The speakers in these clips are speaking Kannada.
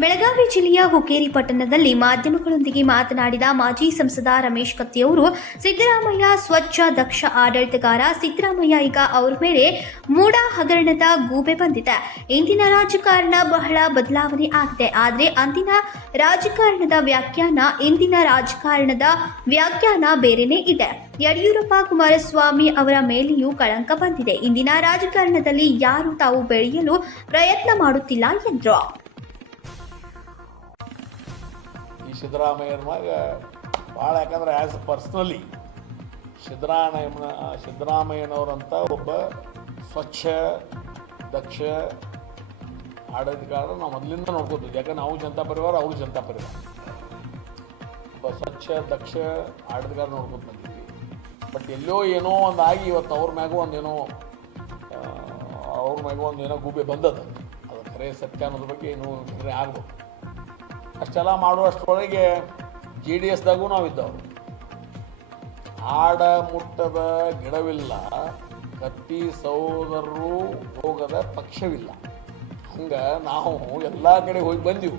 ಬೆಳಗಾವಿ ಜಿಲ್ಲೆಯ ಹುಕ್ಕೇರಿ ಪಟ್ಟಣದಲ್ಲಿ ಮಾಧ್ಯಮಗಳೊಂದಿಗೆ ಮಾತನಾಡಿದ ಮಾಜಿ ಸಂಸದ ರಮೇಶ್ ಕತ್ತಿಯವರು, ಸಿದ್ದರಾಮಯ್ಯ ಸ್ವಚ್ಛ, ದಕ್ಷ ಆಡಳಿತಗಾರ ಸಿದ್ದರಾಮಯ್ಯ ಈಗ ಅವರ ಮೇಲೆ ಮೂಡ ಹಗರಣದ ಗೂಬೆ ಬಂದಿದೆ. ಇಂದಿನ ರಾಜಕಾರಣ ಬಹಳ ಬದಲಾವಣೆ ಆಗಿದೆ. ಆದರೆ ಅಂದಿನ ರಾಜಕಾರಣದ ವ್ಯಾಖ್ಯಾನ ಇಂದಿನ ರಾಜಕಾರಣದ ವ್ಯಾಖ್ಯಾನ ಬೇರೆನೇ ಇದೆ. ಯಡಿಯೂರಪ್ಪ ಕುಮಾರಸ್ವಾಮಿ ಅವರ ಮೇಲೆಯೂ ಕಳಂಕ ಬಂದಿದೆ. ಇಂದಿನ ರಾಜಕಾರಣದಲ್ಲಿ ಯಾರು ತಾವು ಬೆಳೆಯಲು ಪ್ರಯತ್ನ ಮಾಡುತ್ತಿಲ್ಲ ಎಂದರು. ಈ ಸಿದ್ದರಾಮಯ್ಯನ ಮಗ ಭಾಳ, ಯಾಕಂದ್ರೆ ಆ್ಯಸ್ ಪರ್ಸ್ನಲಿ ಸಿದ್ದರಾಮಯ್ಯನ ಸಿದ್ದರಾಮಯ್ಯನವರಂಥ ಒಬ್ಬ ಸ್ವಚ್ಛ, ದಕ್ಷ ಆಡಳಿತಗಾರ ನಾವು ಮೊದಲಿಂದ ನೋಡ್ಕೋತೀವಿ. ಯಾಕಂದ್ರೆ ನಾವು ಜನತಾ ಪರಿವಾರ ಅವರು ಜನತಾ ಪರಿವಾರ. ಒಬ್ಬ ಸ್ವಚ್ಛ, ದಕ್ಷ, ಆಡಳಿತಗಾರ ನೋಡ್ಕೊತ ಬಂದಿದ್ವಿ. ಬಟ್ ಎಲ್ಲೋ ಏನೋ ಒಂದು ಆಗಿ ಇವತ್ತು ಅವ್ರ ಮ್ಯಾಗೂ ಒಂದೇನೋ ಅವ್ರ ಮ್ಯಾಗೂ ಒಂದು ಏನೋ ಗೂಬೆ ಬಂದದ. ಅದು ಖರೆ ಸತ್ಯ ಅನ್ನೋದ್ರ ಬಗ್ಗೆ ಇನ್ನೂ ನಿರ್ಣಯ ಆಗ್ಬೇಕು ಅಷ್ಟೆಲ್ಲ ಮಾಡುವಷ್ಟರೊಳಗೆ ಜಿ ಡಿ ಎಸ್ದಾಗೂ ನಾವು ಇದ್ದವರು ಆಡ ಮುಟ್ಟದ ಗಿಡವಿಲ್ಲ, ಕತ್ತಿ ಸಹೋದರರು ಹೋಗದ ಪಕ್ಷವಿಲ್ಲ. ಹಂಗೆ ನಾವು ಎಲ್ಲ ಕಡೆ ಹೋಗಿ ಬಂದೆವು.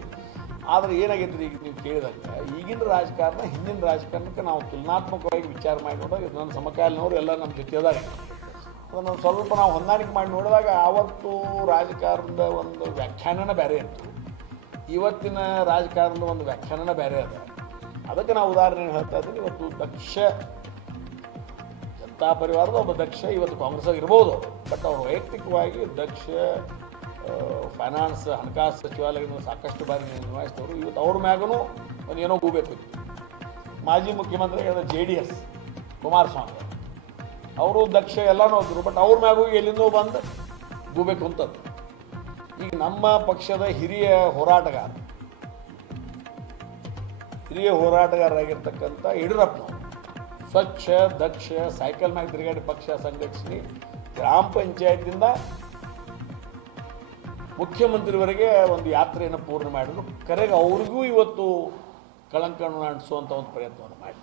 ಆದರೆ ಏನಾಗೈತ್ರಿ ಈಗ ನೀವು ಕೇಳಿದಂಗೆ, ಈಗಿನ ರಾಜಕಾರಣ, ಹಿಂದಿನ ರಾಜಕಾರಣಕ್ಕೆ ನಾವು ತುಲನಾತ್ಮಕವಾಗಿ ವಿಚಾರ ಮಾಡಿ ನೋಡಿದಾಗ ನನ್ನ ಸಮಕಾಲೀನವರು ಎಲ್ಲ ನಮ್ಮ ಜೊತೆದಾಗ ಅದನ್ನು ಸ್ವಲ್ಪ ನಾವು ಹೊಂದಾಣಿಕೆ ಮಾಡಿ ನೋಡಿದಾಗ, ಆವತ್ತು ರಾಜಕಾರಣದ ಒಂದು ವ್ಯಾಖ್ಯಾನನ ಬೇರೆ ಇತ್ತು. ಇವತ್ತಿನ ರಾಜಕಾರಣದ ಒಂದು ವ್ಯಾಖ್ಯಾನನ ಬೇರೆ ಅದ. ಅದಕ್ಕೆ ನಾವು ಉದಾಹರಣೆ ಹೇಳ್ತಾ ಇದ್ದೀನಿ, ಇವತ್ತು ದಕ್ಷ ಜನತಾ ಪರಿವಾರದ ಒಬ್ಬ ದಕ್ಷ ಇವತ್ತು ಕಾಂಗ್ರೆಸ್ ಇರ್ಬೋದು. ಬಟ್ ಅವರು ವೈಯಕ್ತಿಕವಾಗಿ ದಕ್ಷ ಫೈನಾನ್ಸ್ ಹಣಕಾಸು ಸಚಿವಾಲಯದಿಂದ ಸಾಕಷ್ಟು ಬಾರಿ ನಿಭಾಯಿಸಿದವರು. ಇವತ್ತು ಅವ್ರ ಮ್ಯಾಗೂ ಒಂದು ಏನೋ ಗೂಬೇಕು ಮಾಜಿ ಮುಖ್ಯಮಂತ್ರಿ ಹೇಳಿದ ಜೆ ಡಿ ಎಸ್ ಕುಮಾರಸ್ವಾಮಿ ಅವರು ದಕ್ಷ ಎಲ್ಲನೂ ಹೋದ್ರು ಬಟ್ ಅವ್ರ ಮ್ಯಾಗೂ ಎಲ್ಲಿಂದೋ ಬಂದು ಗೂಬೇಕು ಅಂತದ್ದು ಈಗ ನಮ್ಮ ಪಕ್ಷದ ಹಿರಿಯ ಹೋರಾಟಗಾರ, ಹಿರಿಯ ಹೋರಾಟಗಾರರಾಗಿರ್ತಕ್ಕಂಥ ಯಡಿಯೂರಪ್ಪನವರು, ಸ್ವಚ್ಛ, ದಕ್ಷ, ಸೈಕಲ್ ಮ್ಯಾಗ ತಿರುಗಾಡಿ ಪಕ್ಷ ಸಂಘಟಿಸಿ ಗ್ರಾಮ ಪಂಚಾಯತಿಂದ ಮುಖ್ಯಮಂತ್ರಿವರೆಗೆ ಒಂದು ಯಾತ್ರೆಯನ್ನು ಪೂರ್ಣ ಮಾಡಿದ್ರು. ಕರೆಗೆ ಅವ್ರಿಗೂ ಇವತ್ತು ಕಳಂಕಣ ಅಂಟಿಸುವಂಥ ಒಂದು ಪ್ರಯತ್ನವನ್ನು ಮಾಡಿ